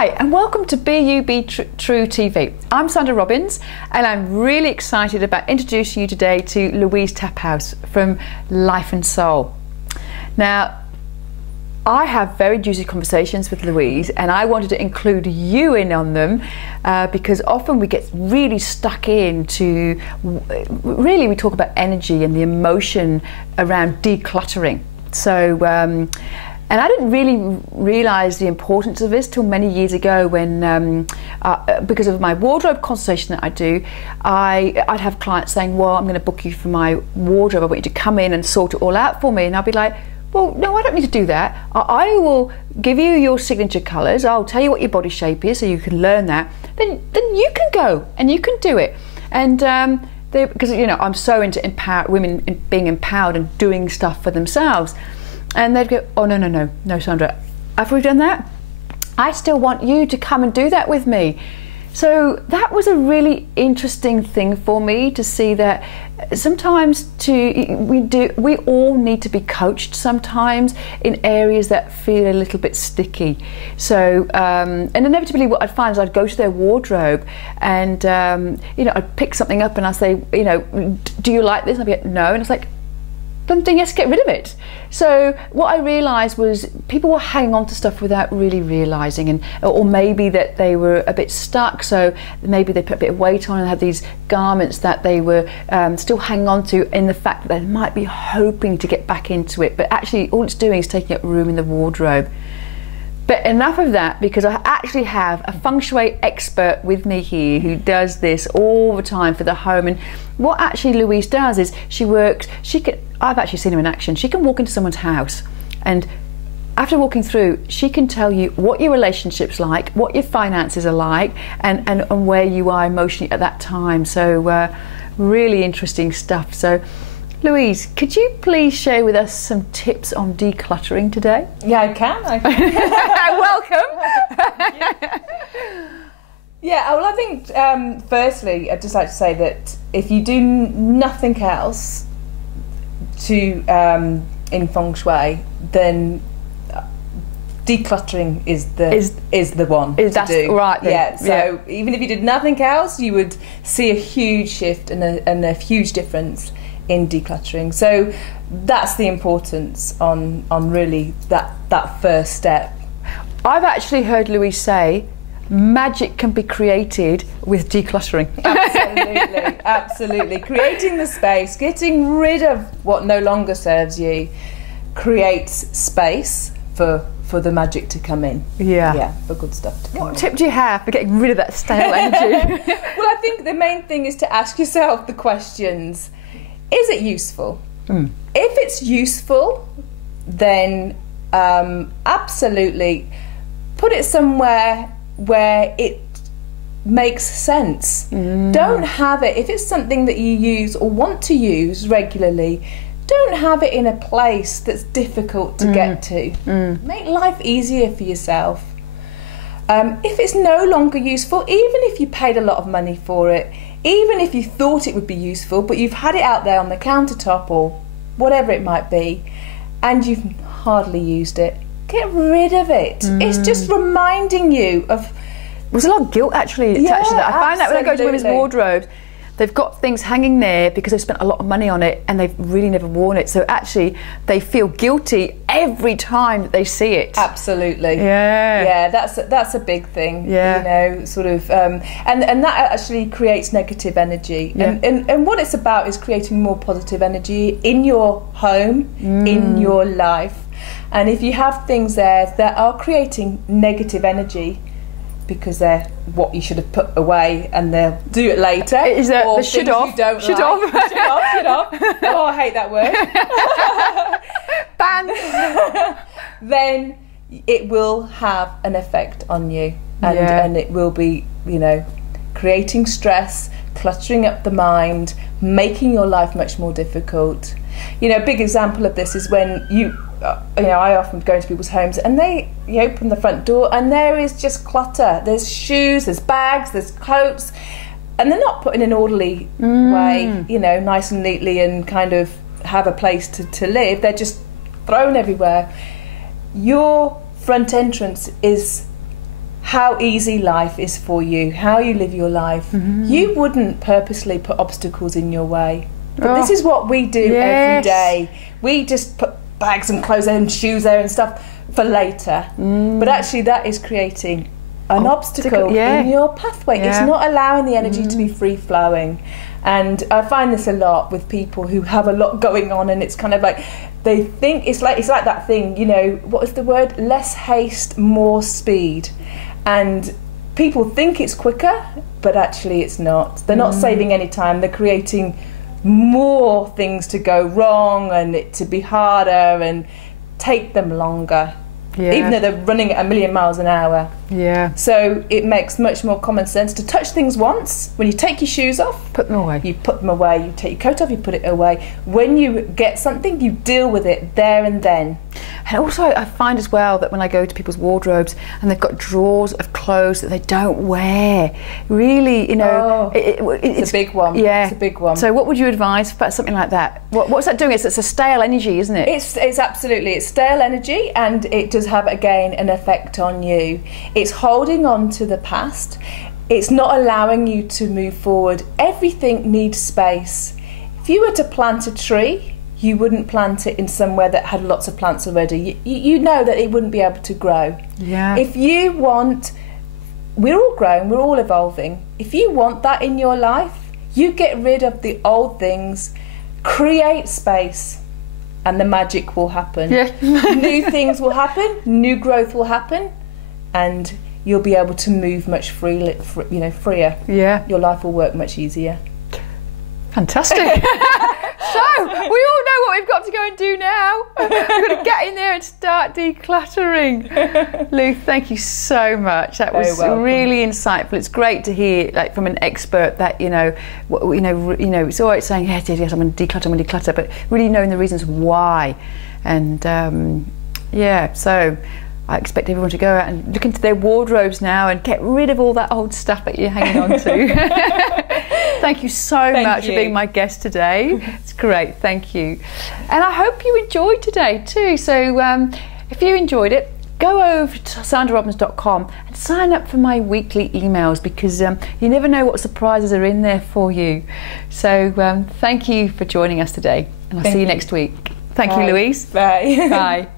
Hi, and welcome to True TV. I'm Sandra Robbins, and I'm really excited about introducing you today to Louise Taphouse from Life and Soul. Now, I have very juicy conversations with Louise, and I wanted to include you in on them because often we get really stuck into, really we talk about energy and the emotion around decluttering. So, and I didn't really realise the importance of this till many years ago when, because of my wardrobe consultation that I do, I'd have clients saying, well, I'm going to book you for my wardrobe, I want you to come in and sort it all out for me. And I'll be like, well, no, I don't need to do that. I will give you your signature colours, I'll tell you what your body shape is so you can learn that. Then you can go and you can do it. And because, you know, I'm so into women being empowered and doing stuff for themselves. And they'd go, oh, no, Sandra, after we've done that, I still want you to come and do that with me. So that was a really interesting thing for me to see that sometimes we all need to be coached sometimes in areas that feel a little bit sticky. So, and inevitably what I'd find is I'd go to their wardrobe and, you know, I'd pick something up and I'd say, you know, do you like this? And I'd be like, no. And it's like, then yes, get rid of it. So what I realised was people were hanging on to stuff without really realising, or maybe that they were a bit stuck, so maybe they put a bit of weight on and had these garments that they were still hanging on to in the fact that they might be hoping to get back into it, but actually all it's doing is taking up room in the wardrobe. But enough of that, because I actually have a Feng Shui expert with me here who does this all the time for the home. And what actually Louise does is I've actually seen her in action. She can walk into someone's house and after walking through, she can tell you what your relationship's like, what your finances are like, and where you are emotionally at that time. So really interesting stuff. So Louise, could you please share with us some tips on decluttering today? Yeah, I can. Welcome. Yeah, well, I think firstly, I'd just like to say that if you do nothing else in Feng Shui, then decluttering is the one to do. Right then. Yeah. So even if you did nothing else, you would see a huge shift and a huge difference in decluttering. So that's the importance on really that first step. I've actually heard Louise say magic can be created with decluttering. Absolutely, absolutely. Creating the space, getting rid of what no longer serves you, creates space for the magic to come in. Yeah, for good stuff to come in. What tip do you have for getting rid of that stale energy? Well, I think the main thing is to ask yourself the questions. Is it useful? If it's useful, then absolutely put it somewhere where it makes sense. Don't have it, if it's something that you use or want to use regularly, don't have it in a place that's difficult to get to. Make life easier for yourself. If it's no longer useful, even if you paid a lot of money for it, even if you thought it would be useful, but you've had it out there on the countertop or whatever it might be, and you've hardly used it, get rid of it. It's just reminding you of... There's a lot of guilt actually attached to that. I find that when I go to women's wardrobes, they've got things hanging there because they've spent a lot of money on it and they've really never worn it. So actually, they feel guilty every time that they see it. Absolutely. Yeah. That's a big thing. Yeah. You know, sort of, and that actually creates negative energy. Yeah. And what it's about is creating more positive energy in your home, in your life. And if you have things there that are creating negative energy, because they're what you should have put away and they'll do it later. Is that the should off? Should off. Oh, I hate that word. Ban. Then it will have an effect on you, and it will be, you know, creating stress, cluttering up the mind, making your life much more difficult. You know, a big example of this is when you know, I often go into people's homes and you open the front door and there is just clutter. There's shoes, there's bags, there's coats, and they're not put in an orderly way, you know, nice and neatly and kind of have a place to live. They're just thrown everywhere. Your front entrance is how easy life is for you, how you live your life. You wouldn't purposely put obstacles in your way. But this is what we do every day. We just put bags and clothes there and shoes there and stuff for later. But actually that is creating an obstacle in your pathway. It's not allowing the energy to be free flowing. And I find this a lot with people who have a lot going on, and it's kind of like they think it's like that thing, you know, what is the word? Less haste, more speed. And people think it's quicker, but actually it's not. They're not saving any time. They're creating more things to go wrong and it to be harder and take them longer. Even though they're running at 1,000,000 miles an hour. So it makes much more common sense to touch things once. When you take your shoes off, put them away. You put them away. You take your coat off, you put it away. When you get something, you deal with it there and then. And also I find as well that when I go to people's wardrobes and they've got drawers of clothes that they don't wear, really, you know, it's a big one. It's a big one. So what would you advise about something like that? What's that doing? It's a stale energy, isn't it? It's absolutely, it's stale energy, and it does have, again, an effect on you. It's holding on to the past. It's not allowing you to move forward. Everything needs space. If you were to plant a tree, you wouldn't plant it in somewhere that had lots of plants already. You know that it wouldn't be able to grow. If you want, we're all growing, we're all evolving. If you want that in your life, you get rid of the old things, create space, and the magic will happen. New things will happen, new growth will happen, and you'll be able to move much freer. Your life will work much easier. Fantastic. So, we all know what we've got to go and do now. We've got to get in there and start decluttering. Lou, thank you so much. That was really insightful. It's great to hear, like, from an expert that, it's all right saying, yes, I'm going to declutter, but really knowing the reasons why. And so I expect everyone to go out and look into their wardrobes now and get rid of all that old stuff that you're hanging on to. Thank you so much for being my guest today. It's great, thank you. And I hope you enjoyed today too. So if you enjoyed it, go over to sandrarobbins.com and sign up for my weekly emails, because you never know what surprises are in there for you. So thank you for joining us today, and I'll see you next week. Thank you, Louise. Bye. Bye.